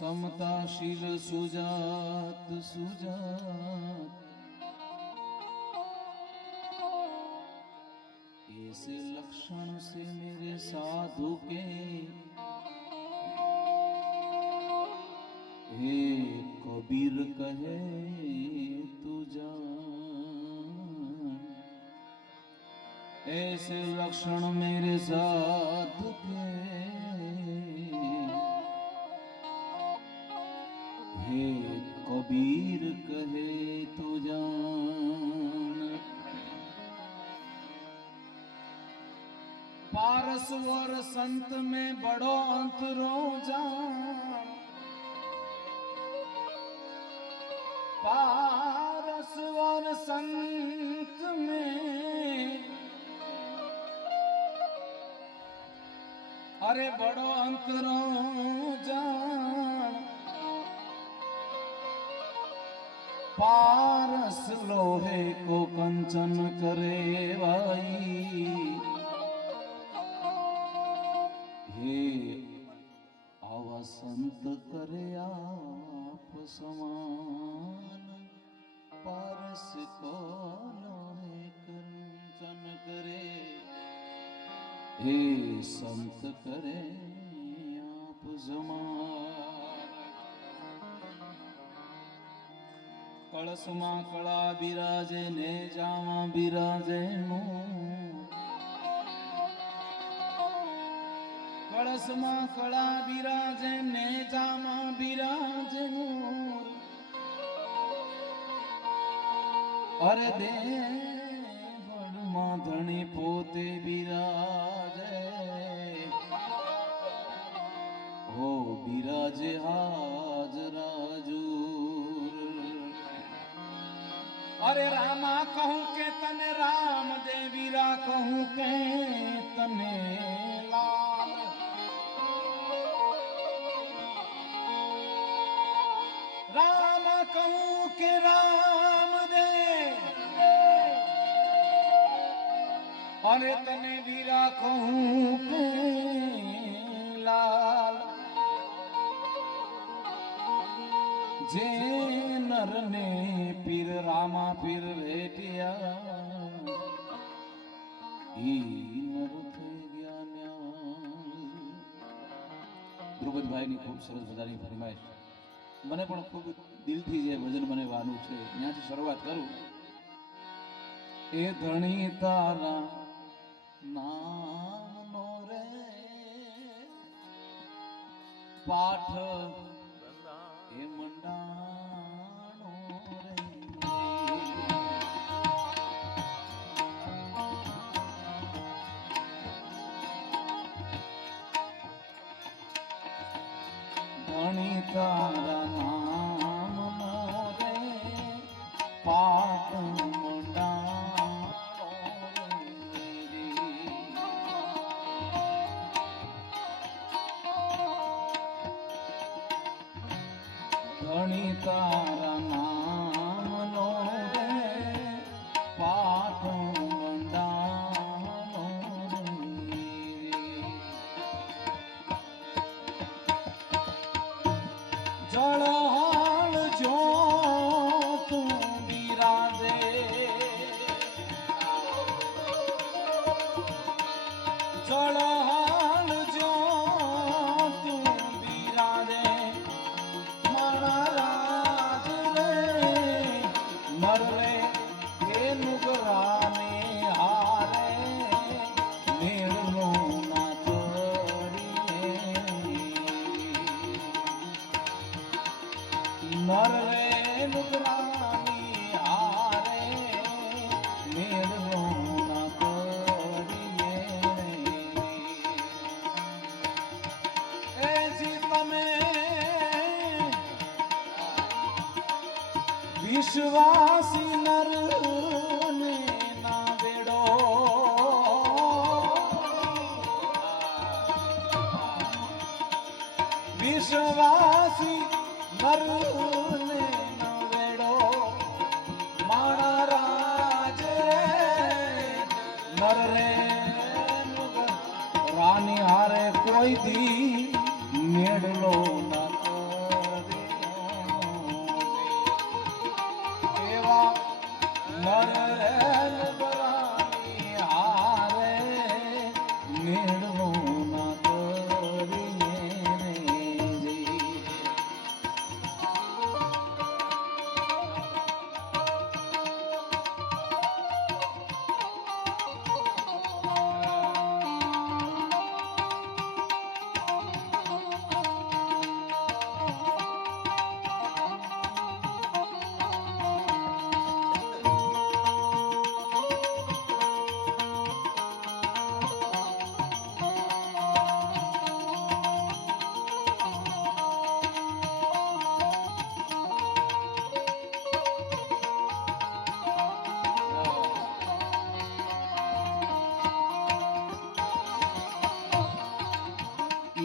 समताशील सुजात सुजात ऐसे लक्षण से मेरे साधु के हे कबीर कहे तू जान। ऐसे लक्षण मेरे साधु के हे कबीर कहे तू जान। पारस और संत में बड़ो अंतरो जान। पारस और संत में अरे बड़ो अंतरो जान। पारस लोहे को कंचन करे भाई हे आवा संत करे आप समान। पारस को लोहे कंचन करे हे संत करे आप समान। कलश में कला बिराजे ने जामा बिराजे कलश में कला बिराजे ने जामा बिराजे अरे दे बड़ धनी पोते बिराजे हो बिराजे हाजरा जूर। अरे रामा कहूं के तने राम देवीरा कहूं के तने लाल। राम कहूं के राम दे अरे तने वीरा कहूं के लाल। जे नर ने पीर रामा पीर भेटिया ई नर થઈ ગયા ન્યાલ। ધ્રુવદભાઈની ખૂબ સરસ મજાની ફરમાઈશ મને પણ ખૂબ દિલથી જે ભજન મને વાનું છે ત્યાંથી શરૂઆત કરું। એ ધણી તારા નામનો રે પાઠ એ મંડાણો રે। ધણી તારા નામનો રે પાઠ મંડાણો રે। ધણી તારા નામનો રે પાઠ મંડાણો રે। જળહાળ જો તું બિરાજે જળહાળ જો તું બિરાજે મારા રાજ રે મરવે એ નુગરાને હારે મેળનો ના કરીએ નરવે નુગરાની હારે મેળનો ના કરીએ। એ જી તમે વિશ્વાસી નર ને ના વેડો વિશ્વાસી નર ને ના વેડો મારા રાજ રે નર રે રાની હારે કોઈ દી મેળલો ના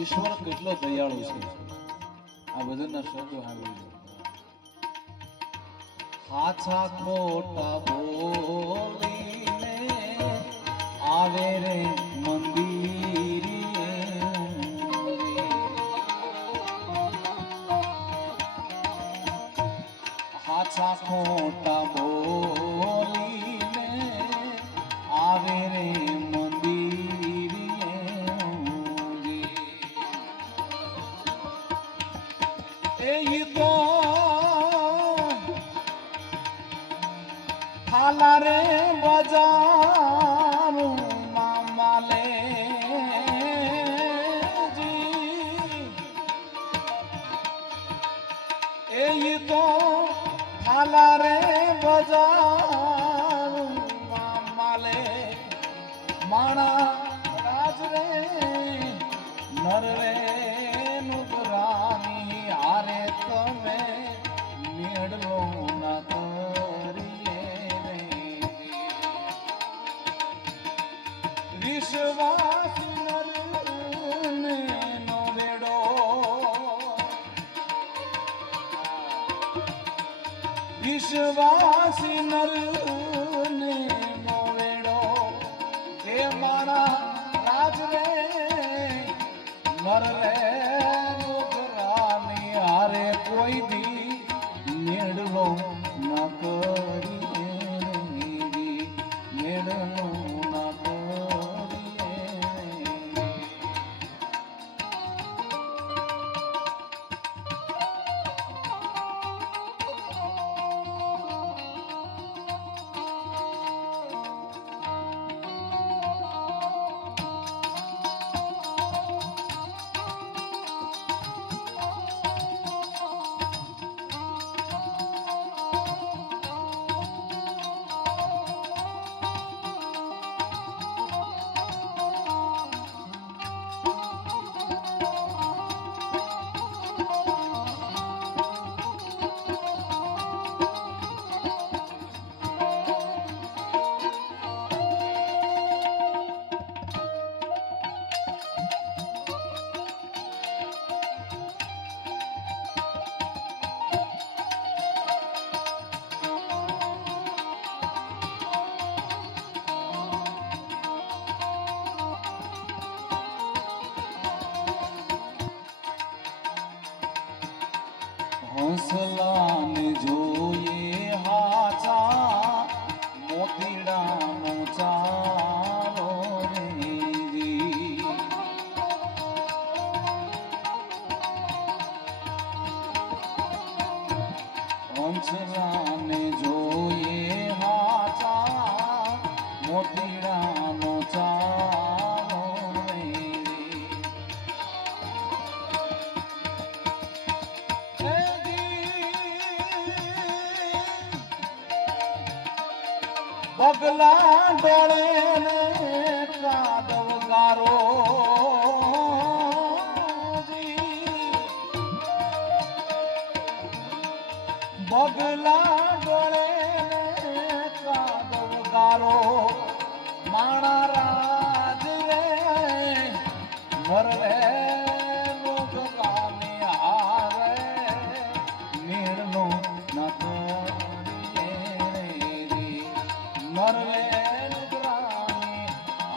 ઈશ્વર કેટલો દયાળુ છે આ ભજનના શબ્દો સાંભળી હાચા ખોટા બોલીને આવે રે મંદિરે હાચા ખોટા બોલીને આવે રે થાલા રે બજારું મામાલે એ તો થાલા રે બજારું મામાલે માણા રાજ રે નર રે નુગરાની હારે તમે મેળલો ના વિશ્વાસ નરને નો વેડો વિશ્વાસી નરને નો વેડો એ મારા રાજ રે નર રે નુગરાની હારે કોઈ દી મેળવો ન કરી મેળવો હંસલાને જોઈએ હાચા મોતીડાનો ચારો રે હંસલાને જોઈએ હાચા મોતીડાનો ચારો બગલા ડોળે ને કાદવ ગારો બગલા ડોળે ને કાદવ ગારો માણા રાજ રે મર રે લોગલાની હારે નીરનો ન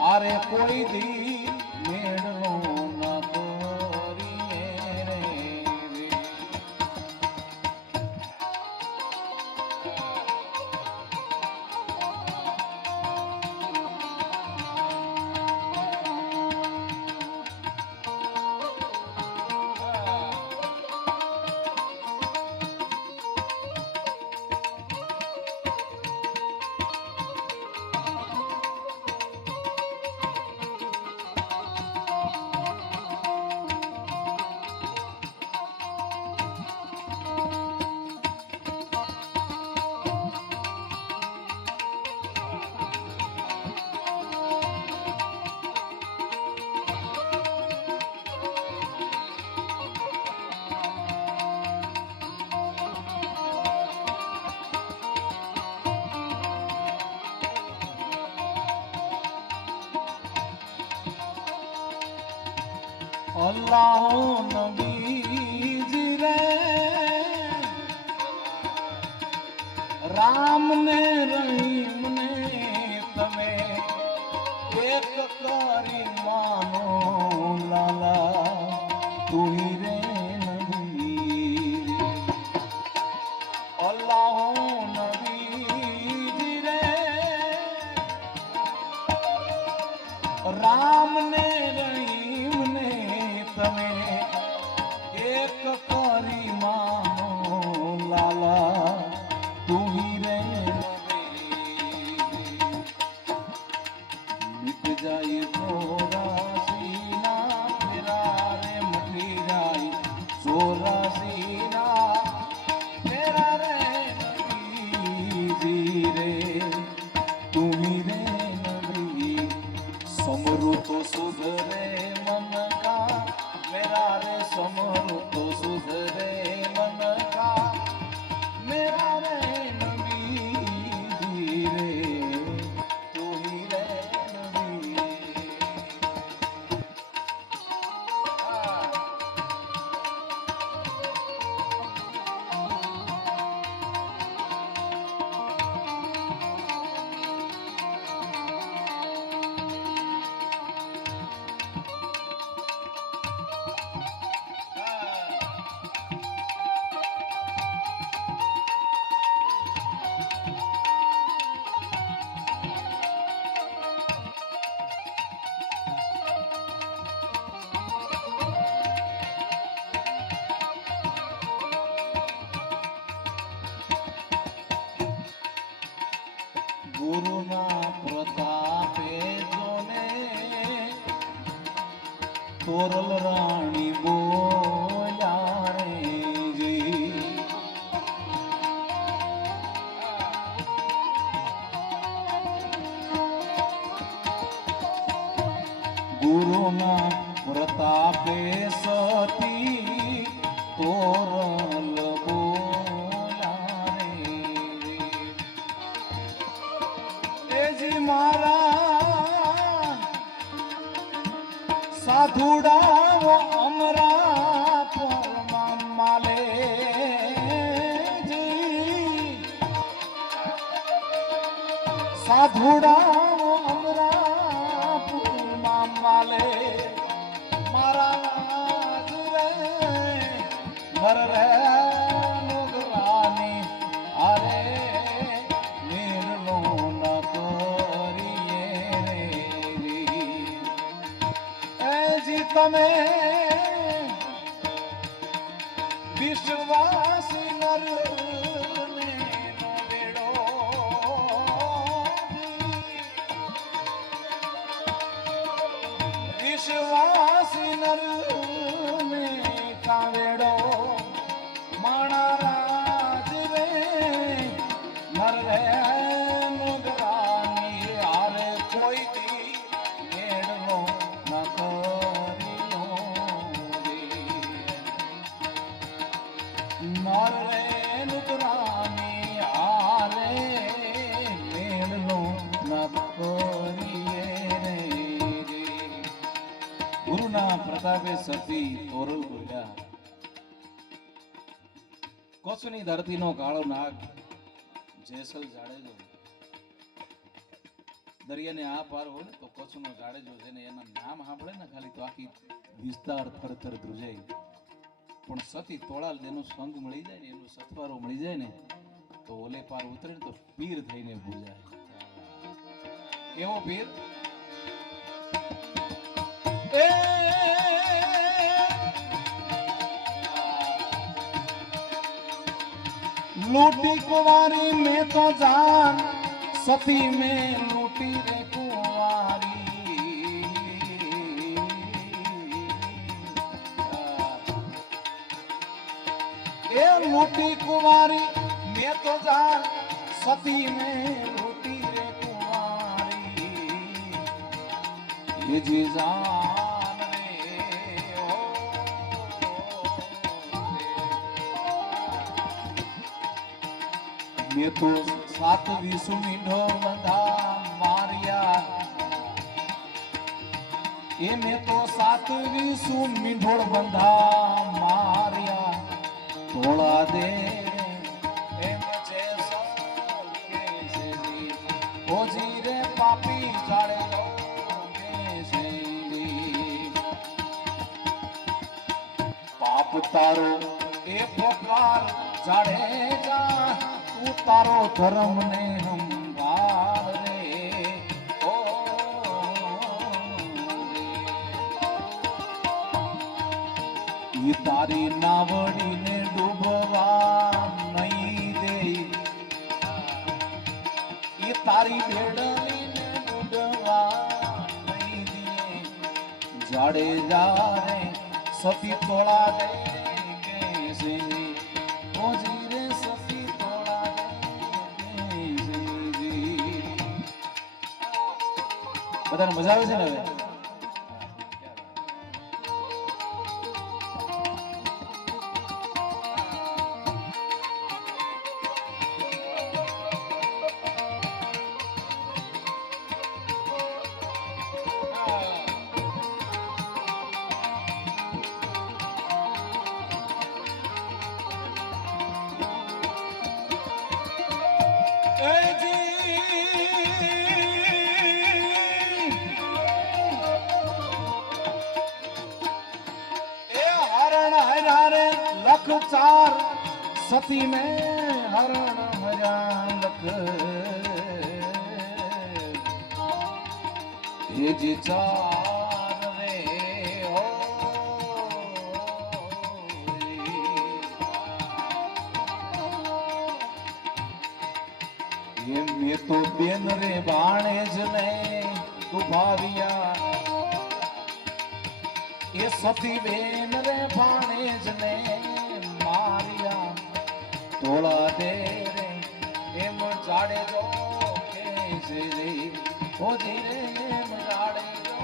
આરે કોઈ દી મેળલો ન કરીએ રે અલ્લાહ નબીજી રે રામ ને રહીમ ને તમે એક કરી માનો લાલા તુહી રે નબી અલ્લાહ નબીજી રે રામ ને રહીમ ને તમે એક કરી માનો લાલા તુહી રે મિટ જાય ચોરાસીના ફેરા રે મટી જાય ચોરાસીના ફેરા રે નબીજી રે તુહી રે નબી સમરુ તો સુધરે મન કા મેરા રે સમરુ તો સુધરે મન કા મેરા રે નબી રે તુહી રે નબી ગુરુના પ્રતાપે જોને તોરલ રાણી બોલ્યા રે જી ગુરુના પ્રતાપે સતી તોરલ મારા સાધુડા અમરા પરમા માલે સાધુડા અમરા પરમા માલે મારા રે ઘર રે નુગરાની અરે તમે વિશ્વાસી નર ને વેડો વિશ્વાસી નર ને કાવેડો માણા રાજ રે નર રે મુદરાની આરે કોઈ દી મેળવો ન મારે નુકરાની આરે મેળનો ન કરીએ રે ગુરુના પ્રતાપે સતી તોરલ બોલ્યા કોસની ધરતીનો કાળો નાગ જેસલ જાડેજો દરિયાને આ પાર હોય ને તો કોસનો જાડેજો છે ને એના નામ સાંભળે ને ખાલી તો આખી વિસ્તાર થરથર ધ્રુજાય પણ સતી તોળાલ એનો સંગ મળી જાય ને એનો સથવારો મળી જાય ને તો ઓલે પાર ઉતરે ને તો પીર થઈને ભૂજાય કેવો પીર એ लूटी कुंवारी में तो जान सती में लूटी रे कुंवारी ए लूटी कुंवारी में तो जान सती में लूटी रे कुंवारी ये जी जान रे ओ मैं तो सात विसु मीठो बंधा मारिया એને તો સાતવીસું મીંઢોળ બંધા માર્યા તોળા દે એમ છે ઓજી રે પાપી જાડે પાપ તારો એ પોકાર જાડે જા તું તારો ધર્મ ને સંભાળ રે ઓ ઈ તારી નાવડીને ડૂબવા નહીં દે ઈ તારી બેડલીને ડૂબવા નહીં દે જાડે જા રે સતી તોળા દે કેસે ઓજી રે સતી તોળા દે કેસે બધાને મજા આવે છે ને હવે लख चार सती में हरण हजान लख ये जी चार रे हो ये मैं तो बेन रे बाणे जने तू भाविया ये सती बेन रे बाणे जने मारिया तोड़ा दे रे एम जाड़े जो कैसे रे ओ धीरे एम जाड़े जो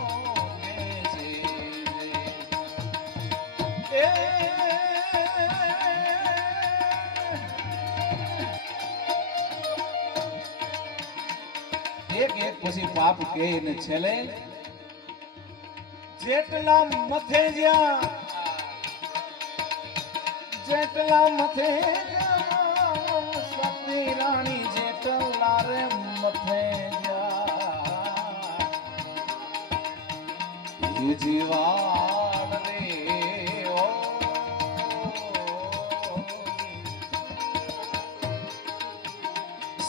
कैसे रे एक एक પછી પાપ કે ને છેલે જેટલા મથે જ્યાં જેટલા મથે સતી રાણી જેટલા રે મથે એ જીવાડ રે ઓ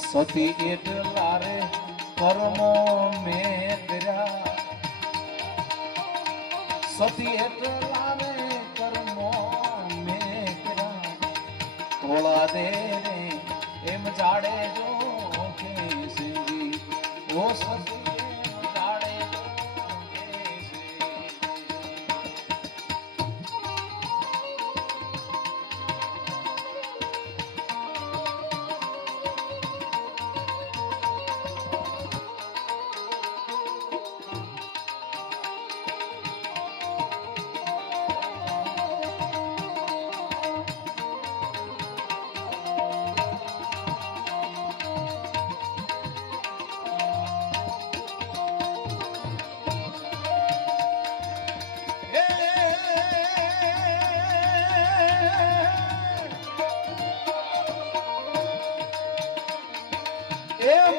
સતી એટલા રે કર્મો મેં કર્યા સતી એટલા રે કર્મો તોળા દે રે એમ જાડે જો કે સિંધી ઓ સતી એમ જાડે જો કે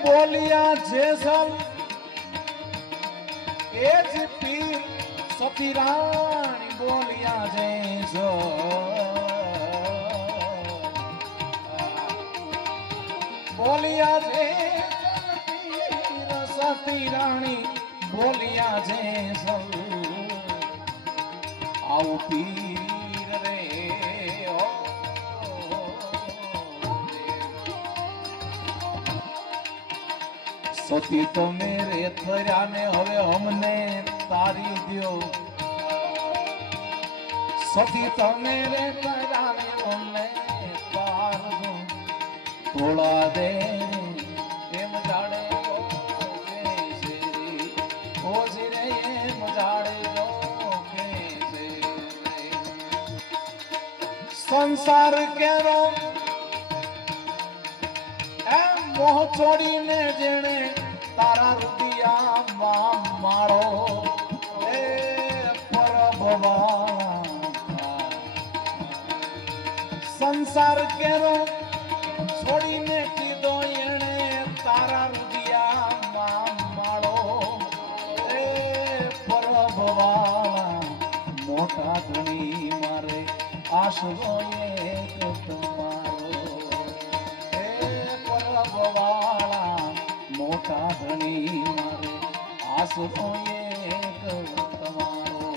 બોલિયા જેસલ એ જ પીર સતી રાણી બોલિયા જેસલ બોલિયા જેસલ પીર સતી રાણી બોલિયા જેસલ આવું પીર રે સતી તમે રે થયા ને હવે અમને તારી દ્યો સતી તમે રે થયા ને અમને તાર દો તોળા દે એમ જાડે કે ઓજી રે એમ જાડે કે સંસાર કેરો મોહ છોડીને જેણે તારા રૂપિયા માં માળો સંસાર કેરો છોડીને કીધો એણે તારા રુદિયામાં માળો એ પરભવાળા મોટા ધણી મારે આશરો એક તમારો એ પરભવાળા મોટા ધણી મારે આશરો એક તમારો.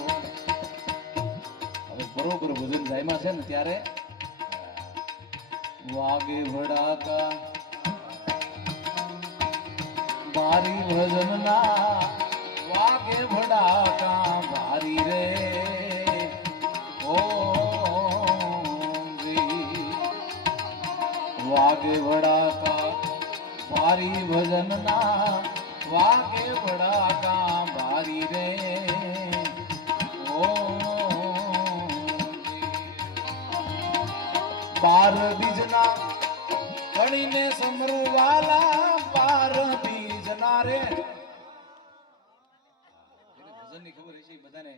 હવે બરોબર ભજન જાયમાં છે ને ત્યારે વાગે ભડાકા ભારી ભજન ના વાગે ભડાકા ભારી રે ઓ વાગે ભડાકા ભારી ભજન ના વાગે ભડાકા ભારી રે ઓ બાર બીજના ગણીને સમરવાલા બાર બીજના રે ભજનની ખબર હશે બધાને.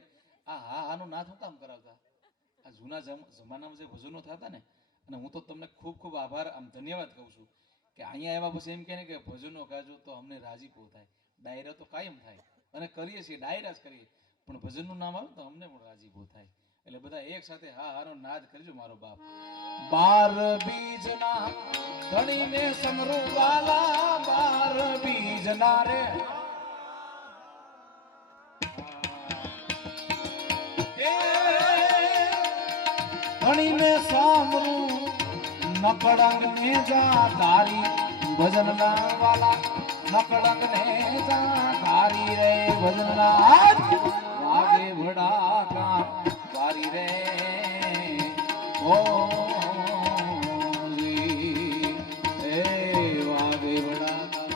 આ હા હાનું ના થતા આમ કરાવતા આ જૂના જમાનામાં જે ભજનો થતા ને, અને હું તો તમને ખૂબ ખૂબ આભાર આમ ધન્યવાદ કહું છું કે અહીંયા આવ્યા પછી એમ કહે ને કે ભજનો ગાજો તો અમને રાજીપો થાય. ડાયરા તો કાયમ થાય અને કરીએ છીએ, ડાયરા જ કરીએ, પણ ભજનનું નામ આવે તો અમને પણ રાજીપો થાય. એટલે બધા એક સાથે હા હાનો નાદ કરજો મારો બાપ. બાર બીજના ધણીને સમરું વાલા બાર બીજના રે ધણીને સામરું નકળંગ ને જા તારી ભજનના વાલા નકળંગ ને જા તારી રે ભજનના વાગે ભડાકા વારી રે ઓ વાગે ભડાકા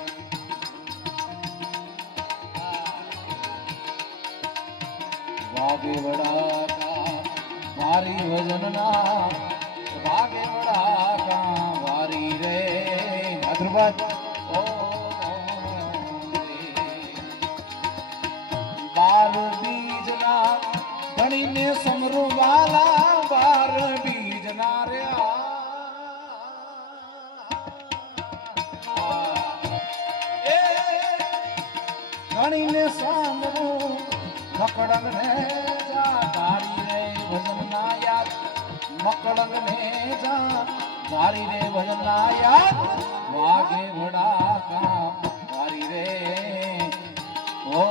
વાગે ભડાકા વારી ભજનના વાગે ભડાકા વારી રે આદરબાદ ઓ બાર બીજના ધણીને સમરું વાલા બાર બીજના રે એ ધણીને સમરું નકળંગ ને જા તારી રે ભજનના યાદ નકળંગ ને જા તારી રે ભજનના યાદ વાગે ભડાકા તારી રે ઓ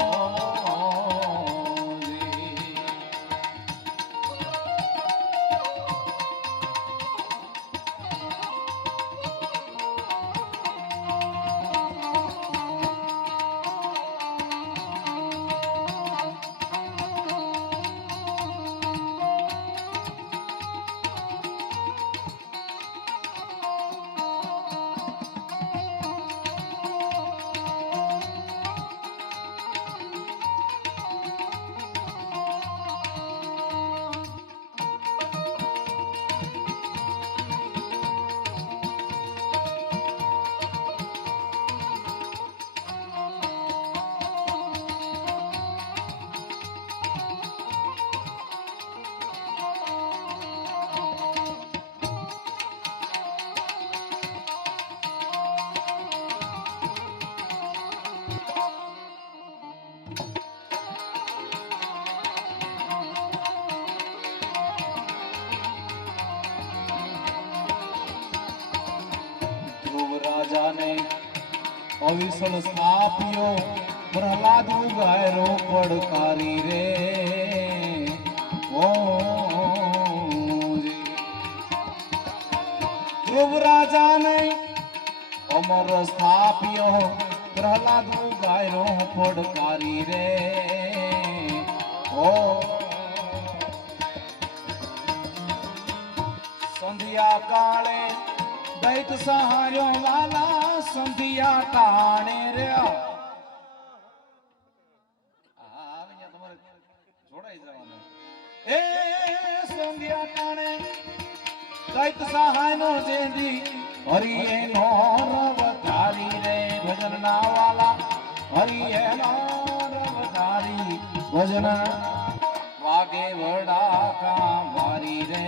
રાજાને અવિસળ સ્થાપ્યો પ્રહલાદ ગાયરો પડકારી રે ઓ ધ્રુવ રાજાને અમર સ્થાપ્યો પ્રહલાદ ગાયરો પડકારી રે ઓ સંધ્યા કાળે દૈત સહાર્યો વાલા સંધિયા ટાણે રે તમારે જોડાઈ જવાનું એ સંધિયા ટાણે દૈત સહાય નો જેદી હરિએ નો રવ ધારી રે ભજનના વાલા હરિએ નો રવ ધારી ભજન વાગે વડાકા વારી રે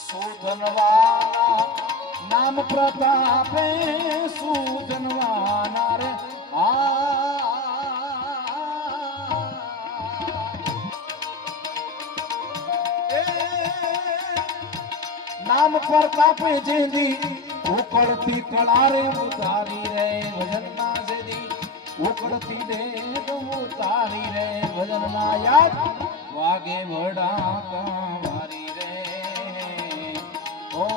સુધનવાના નામ પ્રતાપે સુધનવાના રે નામ પ્રતાપે જેદી ઉકળતી કળારે ઉતારી રે ભજનમાં જેદી ઉકળતી દે ઉતારી રે ભજનમાં યાદ વાગે વડા કાવારી રે ઓ